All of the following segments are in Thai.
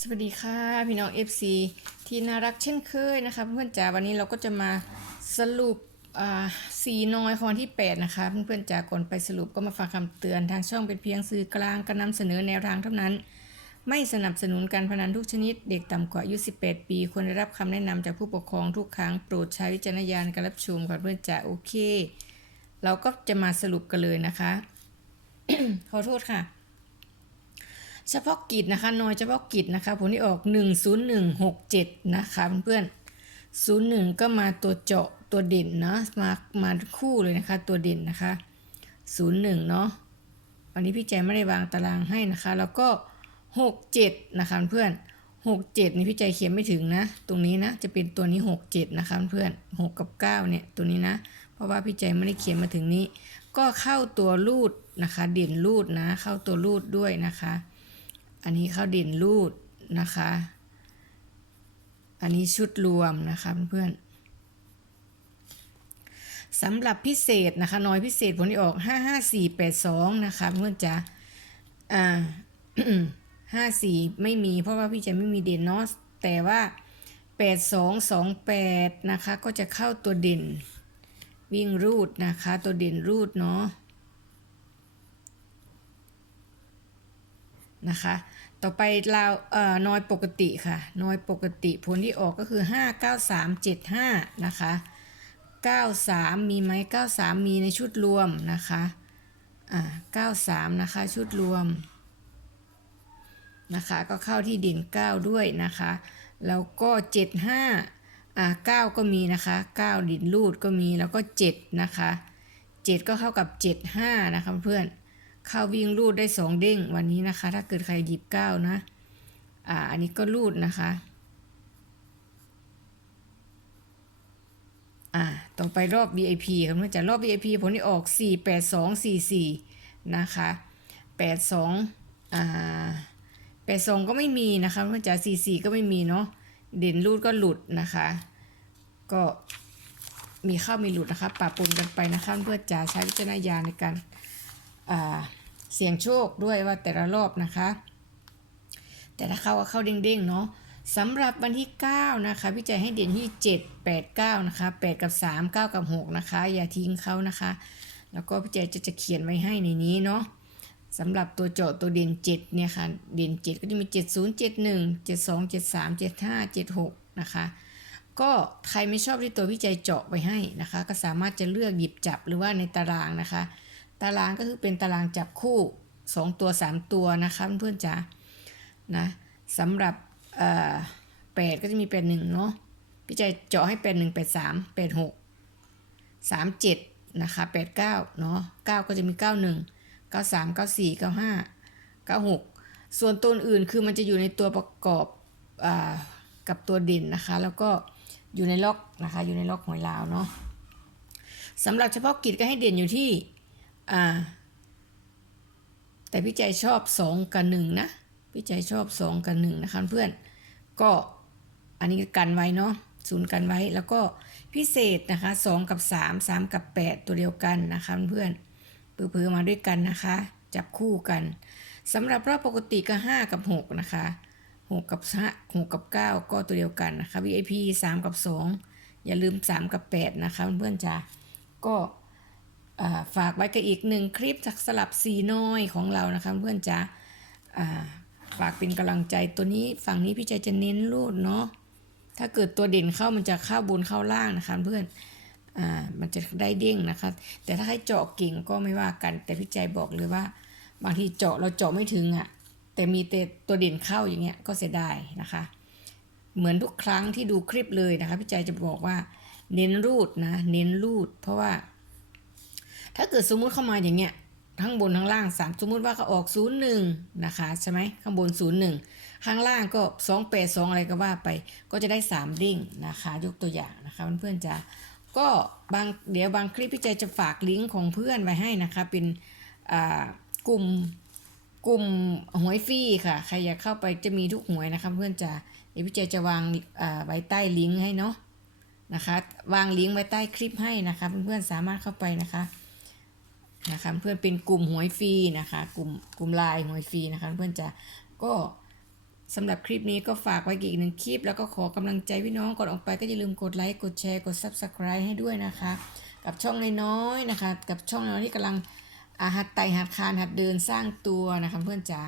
สวัสดีค่ะพี่น้อง FC ที่น่ารักเช่นเคยนะคะเพื่อนๆจ๋าวันนี้เราก็จะมาสรุปสีน้อยของวันที่ 8 นะคะ เพื่อนๆจ๋าก่อนไปสรุปก็มาฟังคำเตือนทางช่องเป็นเพียงสื่อกลางการนำเสนอแนวทางเท่านั้น ไม่สนับสนุนการพนันทุกชนิด เด็กต่ำกว่าอายุ 18 ปีควรได้รับคำแนะนำจากผู้ปกครองทุกครั้งโปรดใช้วิจารณญาณการรับชมก่อนเพื่อนจ๋าโอเค เราก็จะมาสรุปกันเลยนะคะ ขอโทษค่ะ เฉพาะกิจนะคะหน่วยเฉพาะกิจนะคะผลที่ออก 10167 นะคะเพื่อนๆ01 ก็มาตัวเจาะตัวเด่นเนาะมามาคู่เลยนะคะตัวเด่นนะคะ01เนาะวันนี้พี่ใจไม่ได้วางตารางให้นะคะ แล้วก็ 67 นะคะเพื่อน67 นี่พี่ใจเขียนไม่ถึงนะ ตรงนี้นะจะเป็นตัวนี้ 67 นะคะเพื่อน6กับ9เนี่ยตัวนี้นะ เพราะว่าพี่ใจไม่ได้เขียนมาถึงนี้ ก็เข้าตัวรูดนะคะ เด่นรูดนะ เข้าตัวรูดด้วยนะคะ อันนี้ข้าเด่นรูดนะคะ อันนี้ชุดรวมนะคะเพื่อนๆสำหรับพิเศษนะคะน้อยพิเศษผลที่ออก 55482 นะคะเพื่อนจะอ่า54ไม่มีเพราะว่าพี่จะไม่มีเด่นเนาะแต่ว่า 8228 นะคะ ก็จะเข้าตัวเด่น วิ่งรูดนะคะ ตัวเด่นรูดเนาะ นะคะ ต่อไปเราเอ่อนอยปกติค่ะนอยปกติผลที่ออกก็คือ 59375 นะคะ 93 มีไหม93 มีในชุดรวมนะคะอ่า93 นะคะชุดรวมนะคะก็เข้าที่เด่น9 ด้วยนะคะ แล้วก็ 75อ่า9ก็มีนะคะ 9 ดินรูดก็มีแล้วก็ 7 นะคะ 7 ก็เข้ากับ 75 นะคะเพื่อน เข้าวิ่งรูดได้สองเด้งวันนี้นะคะ ถ้าเกิดใครหยิบเก้านะ อ่า อันนี้ก็รูดนะคะ อ่า ต่อไปรอบ VIP ครับเนื่องจารอบ VIP ผลที่ออก 4 8 2 4 4 นะคะ 82 อ่า 82 ก็ไม่มีนะคะเนื่องจาก4 4 ก็ไม่มีเนาะ เด่นรูดก็หลุดนะคะ ก็มีเข้ามีหลุดนะคะปะปนกันไปนะคะเพื่อจะใช้วิจารณญาณในการ เสี่ยงโชคด้วยว่าแต่ละรอบนะคะ แต่ถ้าเข้าก็เข้าเด้งๆเนาะสำหรับวันที่ 9 นะคะพี่ใจให้เด่นที่ 7 8 9 นะคะ 8 กับ 3 9 กับ 6 นะคะ อย่าทิ้งเขานะคะ แล้วก็พี่ใจจะจะเขียนไว้ให้ในนี้เนาะสำหรับตัวเจาะตัวเด่น 7 เนี่ยค่ะ เด่น 7 ก็จะมี 70 71 72 73 75 76 นะคะ ก็ใครไม่ชอบที่ตัวพี่ใจเจาะไปให้นะคะ ก็สามารถจะเลือกหยิบจับหรือว่าในตารางนะคะ ตารางก็คือเป็นตารางจับคู่ 2 ตัว 3 ตัวนะคะเพื่อนๆจ๋านะสำหรับเอ่อแปดก็จะมีแปดหนึ่งเนาะพี่ใจเจาะให้แปดหนึ่งแปดสามแปดหกสามเจ็ดนะคะแปดเก้าเนาะเก้าก็จะมีเก้าหนึ่งเก้าสามเก้าสี่เก้าห้าเก้าหกส่วนตัวอื่นคือมันจะอยู่ในตัวประกอบอ่ากับตัวเด่นนะคะ แล้วก็อยู่ในล็อกนะคะอยู่ในล็อกหวยลาวเนาะสำหรับเฉพาะกิจก็ให้เด่นอยู่ที่ อ่า แต่พี่ใจชอบสองกับหนึ่งนะ พี่ใจชอบสองกับหนึ่งนะคะเพื่อน ก็อันนี้กันไว้เนาะศูนย์กันไว้แล้วก็พิเศษนะคะสองกับสามสามกับแปดตัวเดียวกันนะคะเพื่อนเพื่อมาด้วยกันนะคะ จับคู่กันสำหรับรอบปกติก็ห้ากับหกนะคะหกกับห้าหกกับเก้าก็ตัวเดียวกันนะคะ VIP สามกับสองอย่าลืมสามกับแปดนะคะเพื่อนๆจ้าก็ ฝากไว้กับอีกหนึ่งคลิปจากสลับสีน้อยของเรานะคะเพื่อนจ๋าฝากเป็นกำลังใจตัวนี้ฝั่งนี้พี่ใจจะเน้นรูดเนาะถ้าเกิดตัวเด่นเข้ามันจะเข้าบนเข้าล่างนะคะเพื่อนอ่ามันจะได้เด้งนะคะ แต่ถ้าให้เจาะเก่งก็ไม่ว่ากัน แต่พี่ใจบอกเลยว่า บางทีเจาะเราเจาะไม่ถึงอะ่ะแต่มีแต่ตัวเด่นเข้าอย่างเงี้ยก็เสียดายนะคะ เหมือนทุกครั้งที่ดูคลิปเลยนะคะพี่ใจจะบอกว่าเน้นรูดนะ เน้นรูด เพราะว่า ถ้าเกิดสมมุติเข้ามาอย่างเงี้ยทั้งบนทั้งล่างสามสมมุติว่าเขาออกศูนย์หนึ่งนะคะใช่ไหมข้างบนศูนย์หนึ่งข้างล่างก็สองแปดสองอะไรก็ว่าไป ก็จะได้สามดิ้งนะคะ ยกตัวอย่างนะคะเพื่อนๆจะก็บางเดี๋ยวบางคลิปพี่ใจจะฝากลิงก์ของเพื่อนไว้ให้นะคะ เป็นกลุ่มกลุ่มหวยฟรีค่ะ ใครอยากเข้าไปจะมีทุกหวยนะคะเพื่อนจะเดี๋ยวพี่ใจจะวางไว้ใต้ลิงก์ให้เนาะนะคะ วางลิงก์ไว้ใต้คลิปให้นะคะเพื่อนๆสามารถเข้าไปนะคะ นะคะเพื่อนเป็นกลุ่มหวยฟรีนะคะกลุ่มกลุ่มไลน์หวยฟรีนะคะเพื่อนจะก็สำหรับคลิปนี้ก็ฝากไว้อีกหนึ่งคลิป แล้วก็ขอกำลังใจพี่น้องก่อนออกไปก็อย่าลืมกดไลค์กดแชร์กด Subscribe ให้ด้วยนะคะ กับช่องน้อยๆนะคะ กับช่องน้อยที่กำลังอาหัดไต่หัดคานหัดเดินสร้างตัวนะคะเพื่อนจ๋า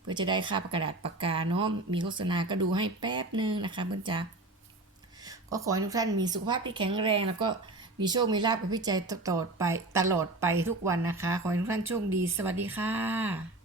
เพื่อจะได้ค่าประกาศปากกาเนาะมีโฆษณาก็ดูให้แป๊บนึงนะคะเพื่อนจ๋าก็ขอให้ทุกท่านมีสุขภาพที่แข็งแรงแล้วก็ มีโชค มีลาภกับพี่ใจตลอดไปตลอดไปทุกวันนะคะ ขอให้ทุกท่านโชคดี สวัสดีค่ะ